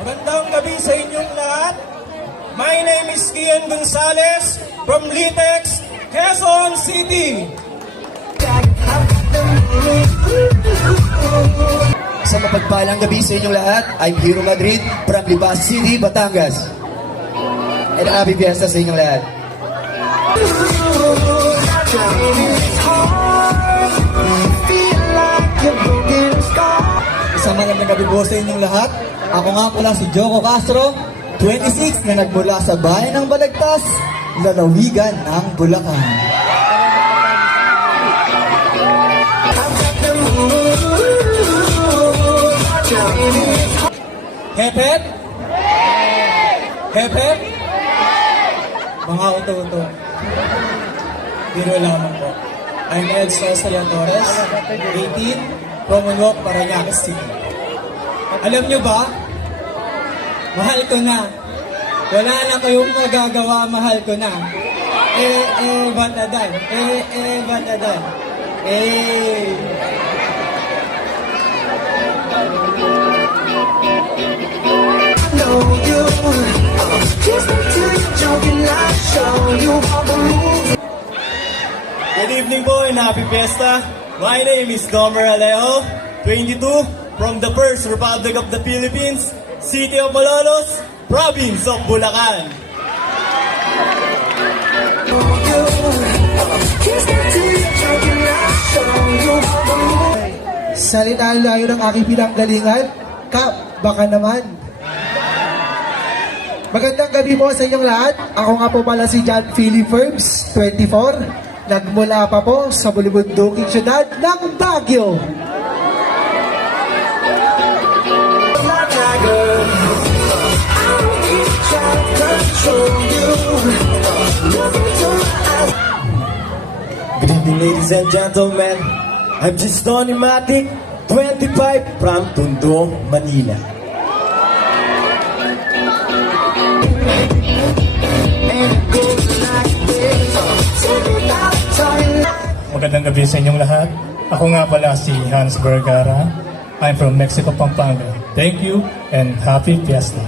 Magandang gabi sa inyong lahat. My name is Kian Gonzalez from Litex, Quezon City. Sa mapagpalang gabi sa inyong lahat, I'm Hero Madrid from Libas City, Batangas. And happy fiesta sa inyong lahat. Isang magandang gabi po sa inyong lahat. Ako nga pala si Joko Castro, 26 na nagmula sa bayan ng Balagtas, lalawigan ng Bulacan. Hep-hep? Hep-hep? Mga uto-uto. Biro lamang po. I'm Ed Sosalia Torres, 18, Commonwealth, Parañaque City. Alam nyo ba? Mahal ko na. Wala na kayong magagawa, mahal ko na. Batadan. Batadan. Good evening po and happy fiesta. My name is Domer Alejo, 22, from the First Republic of the Philippines, City of Malolos, Province of Bulacan. Salita layo ng aking pinanggalingan, Kap, baka naman. Magandang gabi po sa inyong lahat. Ako nga po pala si John Philip Ferbs, 24. Nagmula pa po sa bulibunduking syudad ng Baguio. Good evening, ladies and gentlemen. I'm just Donny Matic, 25, from Tondo, Manila. Magandang gabi sa inyong lahat. Ako nga pala si Hans Vergara. I'm from Mexico, Pampanga. Thank you and happy fiesta.